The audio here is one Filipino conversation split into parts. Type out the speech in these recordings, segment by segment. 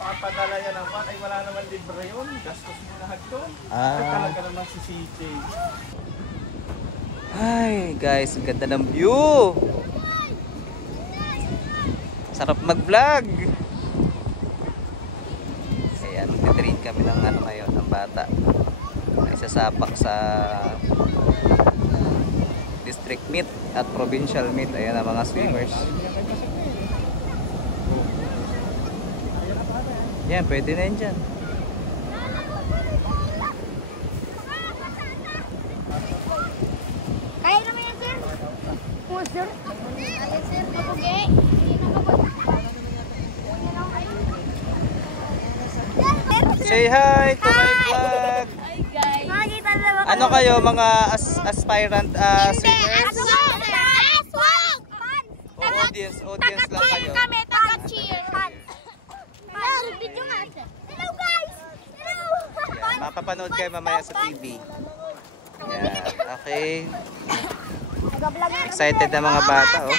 Papadala yan naman, ay wala naman libre yun. Gastos mo lahat yun. Ay talaga naman si CJ. Ay guys, ang ganda ng view. Sarap mag-vlog. Ayan, nag-train kami ng ano ngayon, ng bata. Ay sasapak sa district meet at provincial meet. Ayan ang mga swimmers. Yan, pwede na yan dyan. Kaya naman yan, sir. Oo, sir. Ayan, sir. Kapugi. Say hi to my vlog. Hi, guys. Makikita na ba? Ano kayo, mga aspirant swimmers? Audience lang kayo. Kami, taga-cheer. Video nga. Hello, guys. Hello. Yan, mapapanood kayo mamaya sa TV. Yan, okay. Excited na mga bata, oh.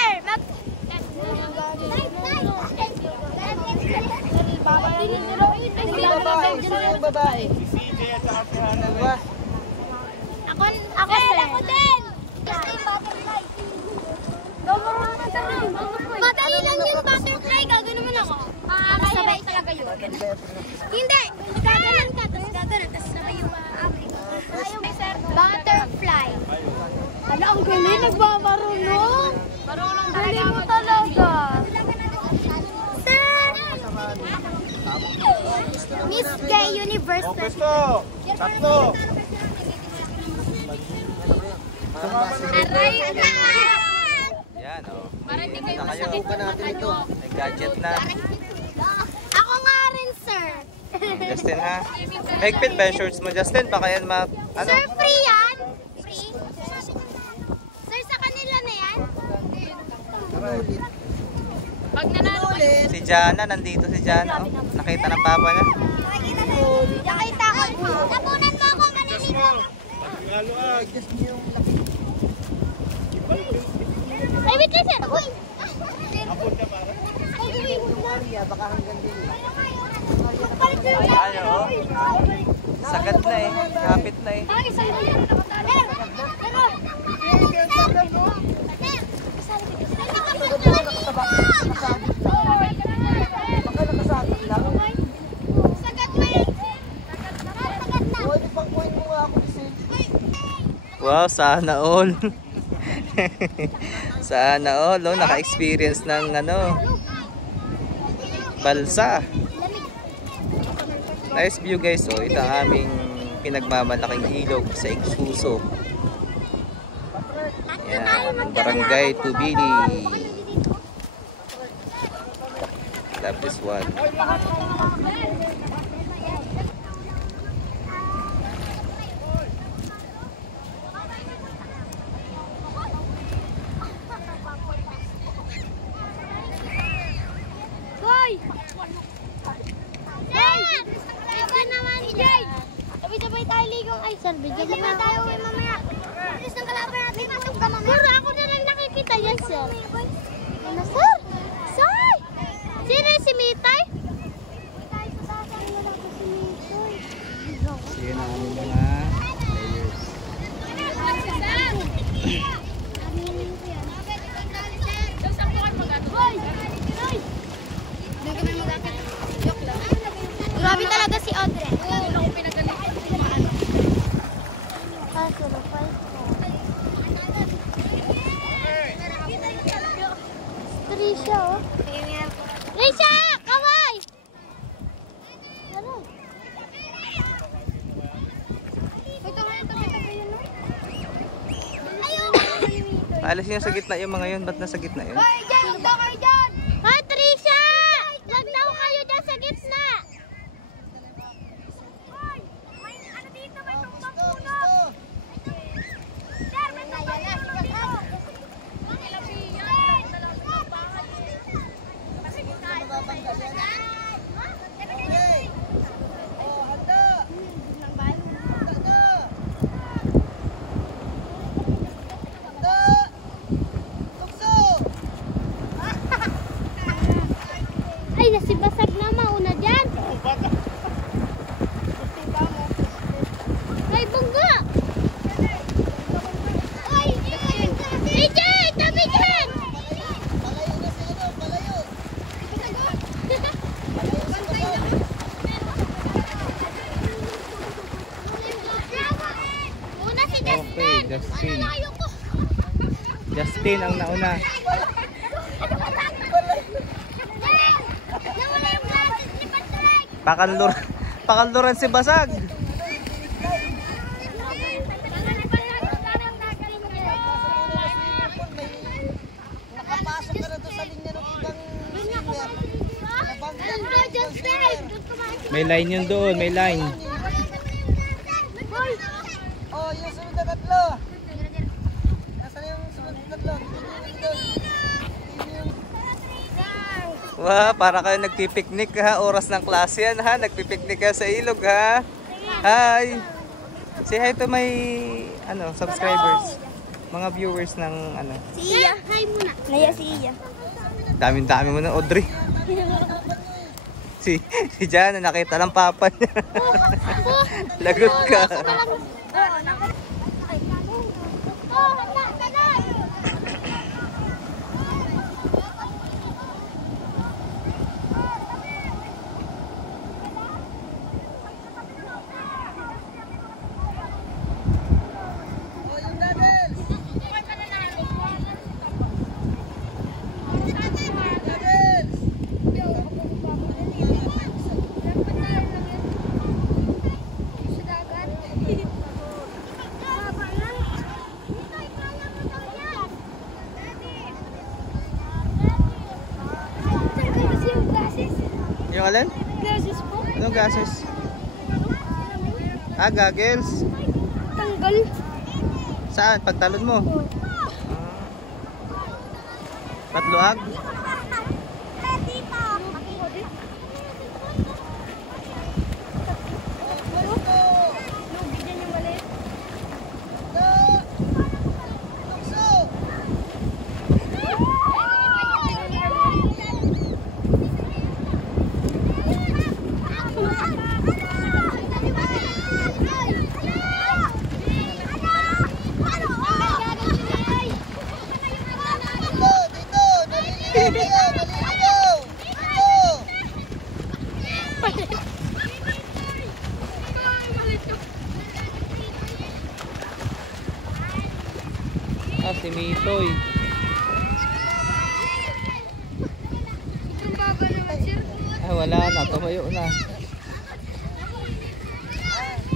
Si CJ at saka si Hannah. Ako, sir. Ako din. Butterfly. Madali lang yung butterfly. Gagawin naman ako. Sabay talaga yun. Hindi. Gaganan ka. Tapos gaganan. Tapos sabay yung butterfly. Ano, ang galing. Nagmamarunong. Marunong talaga mo talaga. Sir! Miss Gay Universe. O, pwesto! Tatlo! Aray na! Yan, oh. Para hindi kayo Punta masakit kayo. May gadget na. Ako nga rin, sir. Justin, ha? Higpit ba yung shorts mo, Justin? Baka yan ano? Sir, free yan? Free? Sir, sa kanila na yan? Pag nanalo kayo. Si Jana, nandito si Jana, oh. Nakita ng papa niya. Nakita ko. Tapunan mo ako, maliligaw. Ngaluag! Ay, wait lang, sir. Uy! Abot ka para? Baka hanggang din. Ano, oh. Sagad na eh. Kapit na eh. Wow, sana all. Sana all, oh, naka-experience ng ano, balsa. Nice view guys, oh. Ito ang aming pinagmamalaking ilog sa Ixuso. Yan, Barangay Tubili. Love this one. Hoy! Sir! Ito naman dyan! Sabay-sabay tayo ligong. Ay, sir, video ko na tayo mamaya. Alis ng kalaban natin. Masok ka mamaya. Pero ako na lang nakikita yan, sir. Ano, sir? Sir! Sino si Mitay? Sige na aming mga players. Grabe talaga si Audrey. Trisha, oh. Trisha! Kaway! Ano? Paalisin nyo sa gitna yung mga yun. Ba't nasa gitna yun? Hoy, dyan! Huwag daw kayo dyan! Hoy, Trisha! Huwag daw kayo dyan sa gitna! Hoy! May ano dito? May tumbang puno! Sir, may tumbang puno dito! Ay, nasibasag naman! Justin ang nauna. Pakanluran si Basag. Nakapasok ka na doon sa linya ng ibang May line yun doon, may line. oh, yung sunod na tatlo. Nasaan yung sunod na tatlo? Wow, para kayo nagpipiknik ha. Oras ng klase yan ha. Nagpipiknik ka sa ilog ha. Hi. Say hi to my subscribers. Mga viewers ng Si Iya. Hi muna. Naya si Iya. Dami mo na, Audrey. Si Jana nakita ng papa niya. Lagot ka. Yung alin? Glasses po. Anong gases? Ah, goggles. Tanggal. Saan? Pagtalon mo? Patluag? Ah, si Mitoy. Ay, wala na. Tumayo na.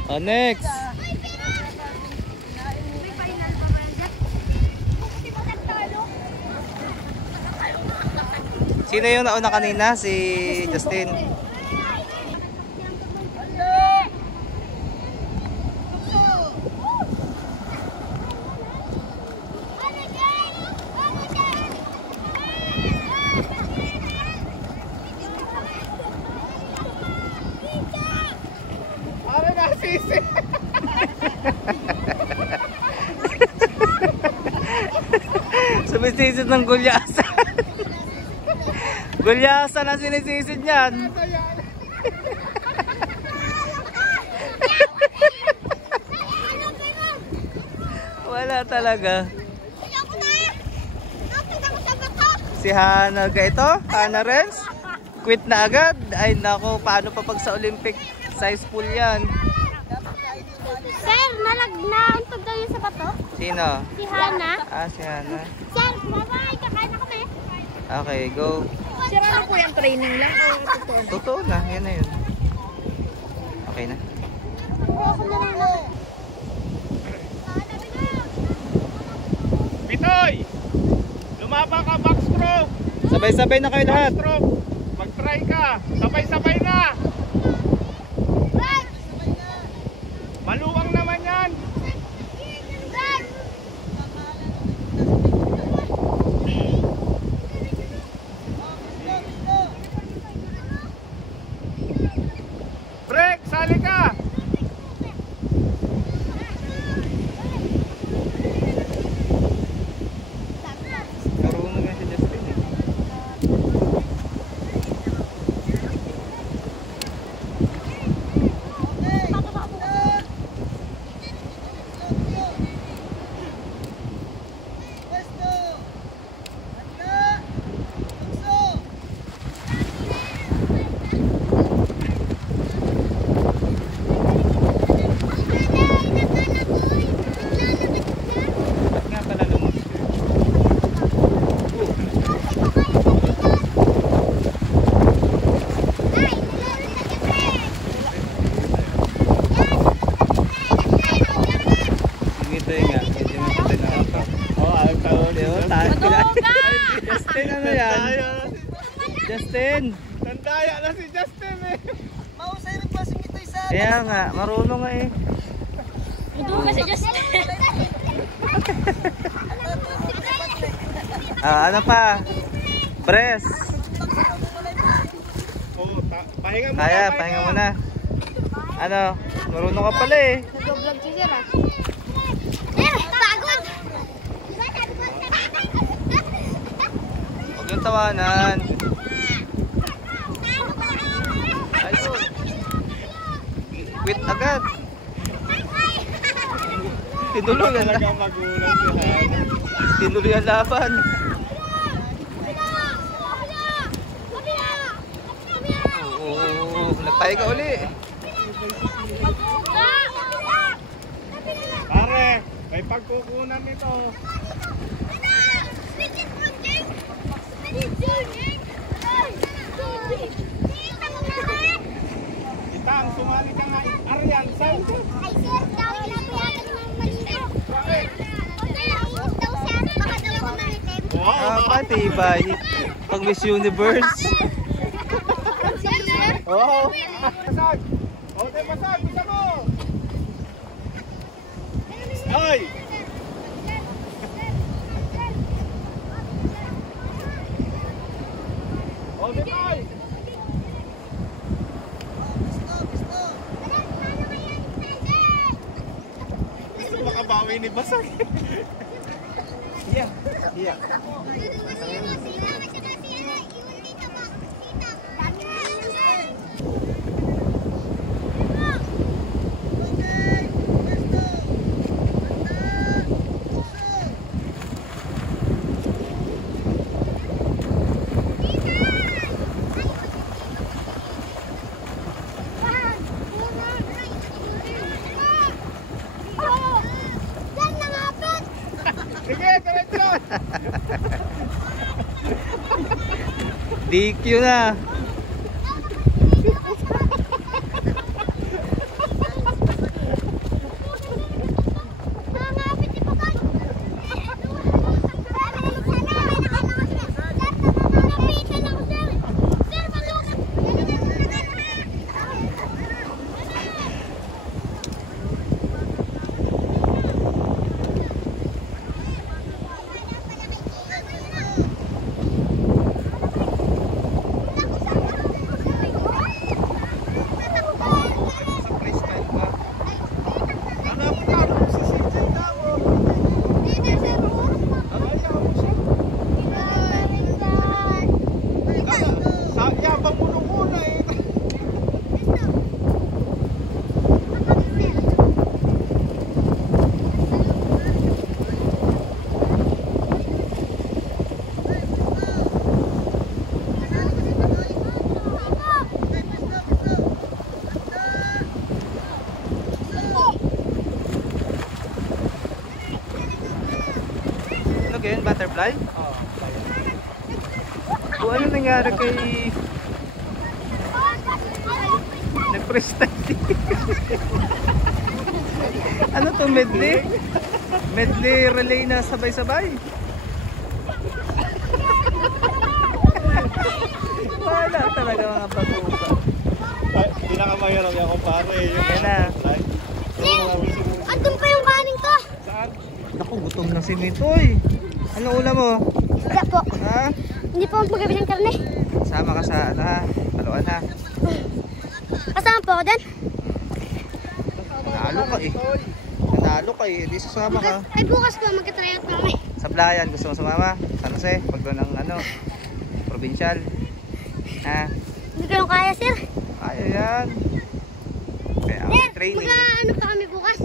Oh, next. Sino yung nauna kanina? Si Justin. Para nasisi. Sumisisid ng gulyasan. Gulyasan na sinisisid niyan. Wala talaga. Si Hana ka ito? Hana Renz? Quit na agad? Ay nako, paano pa pag sa Olympic size pool yan? Sir, nalagnaantog daw yun sa bato. Sino? Si Hana. Ah, si Hana. Sir, bye-bye. Kakain na kami. Okay, go. Sir, ano po yung training lang o totoo? Totoo na, yan na yun. Okay na. Ako na lang na. Bitoy! Lumaba ka backstroke! Sabay-sabay na kayo lahat. Backstroke! Mag-try ka! Sabay-sabay na! Maluwang naman yan! Break! Sali ka! Marunong nga si Justin eh. Justin. Tandaya na si Justin eh. Mahusay ng klaseng ito isa. Kaya nga, marunong nga eh. Kasi Justin. Ano pa? Press. Oh, pahinga muna. Kaya, pahinga muna. Ano, marunong ka pala eh. Nag-vlog si Sir ah. Pagod! Huwag yung tawanan. Ayun. Quit agad. Tinuloy ang Talaga magulang si Hana. Tinuloy ang laban. Oo, nagpahinga uli. Pare, may pagkukunan nito. Kita ang sumali ka nga. Arian, saan? Ay sir, daw lang po yan ng malino. Daw siya, baka daw ako maritim. Ah, patibay. Pag Miss Universe. Oo. Masag. Okay, masag. Bisa mo. Ay! Okay, bye. Gusto makabawi ni Basag. Yeah. Yeah. Sige, diretso! DQ na. Ano butterfly? Oo. O ano nangyari kay... Nag-freestyle. Ano to, medley? Medley relay na sabay-sabay. Wala talaga mga batuka. Pinakamahirap yan ko pare. Yan na. Andun pa yung kanin ko. Saan? Naku, gutom na si Mitoy. Ano ulam mo? Wala po. Ha? Hindi po ako magabi ng karne. Sama ka sa ano ha? Paluan ha? Kasama po ako dyan. Nanalo ka eh. Nanalo ka eh. Di sasama ka. Ay bukas ko magka-tryout po kami. Sa Playan, gusto mo sumama? San Jose, pag doon ng ano, provincial. Ha? Hindi ko yung kaya sir. Kaya yan. Kaya Sir, may training. ano pa kami bukas?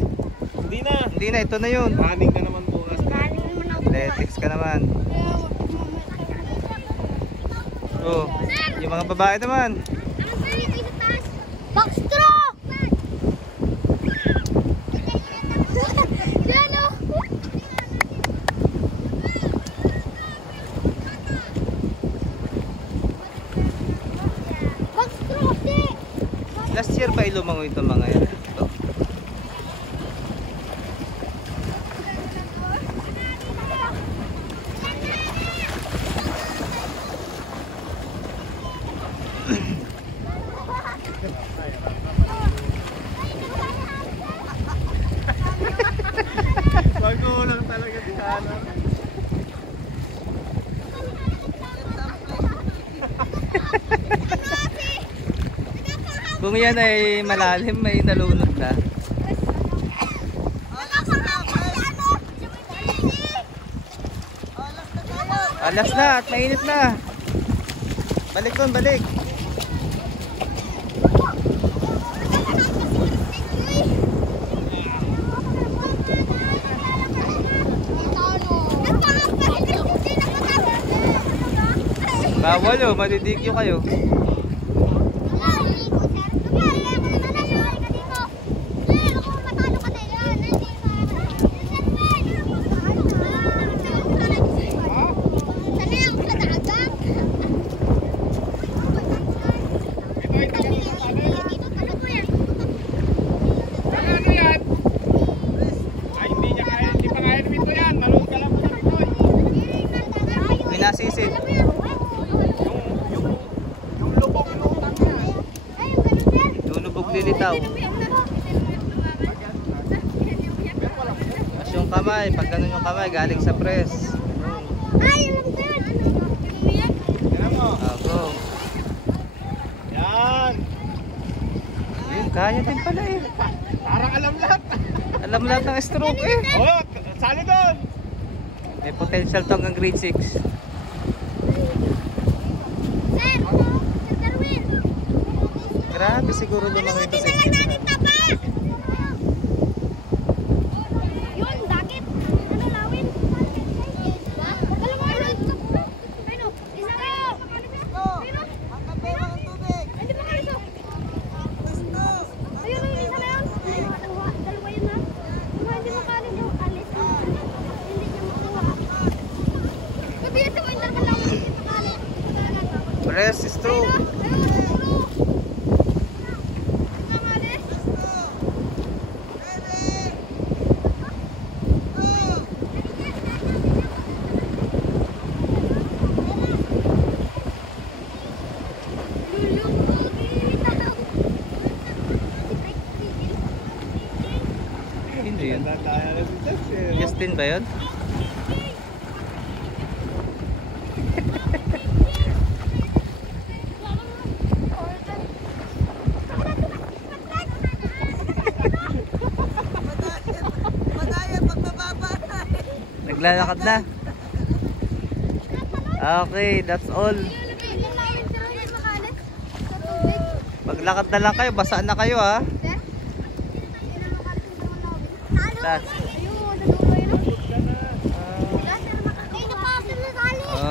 Hindi na. Hindi na, ito na yun. Maning ka naman bukas. Kanin naman ako. Athletics ka naman. Oh, yung mga babae naman. Ang salit ay sa taas. Backstroke! Yan o. Backstroke kasi. Last year pa ilumango itong mga yan. Ito. Kung yan ay malalim, may nalunod na. Alas na at mainit na. Balik doon, balik. Bawal oh, madidikyo kayo. Pinasisid. Lulubog lilitaw. Mas yung kamay, pag ganun yung kamay, galing sa press. Go. Yan. Yun, kaya din pala eh. Parang alam lahat. Alam lahat ng stroke eh. Oh, sali doon. May potential to hanggang grade 6. Grabe siguro lumaki ito sa eskwelahan. Press stroke. Hindi yun. Justin ba yun? Naglalakad na. Okay, that's all. Maglakad na lang kayo, basaan na kayo ha.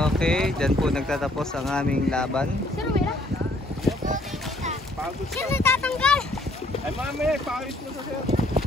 Okay, dyan po nagtatapos ang aming laban. Sino tatanggal? Ay, mamaya, pawis mo sa sir.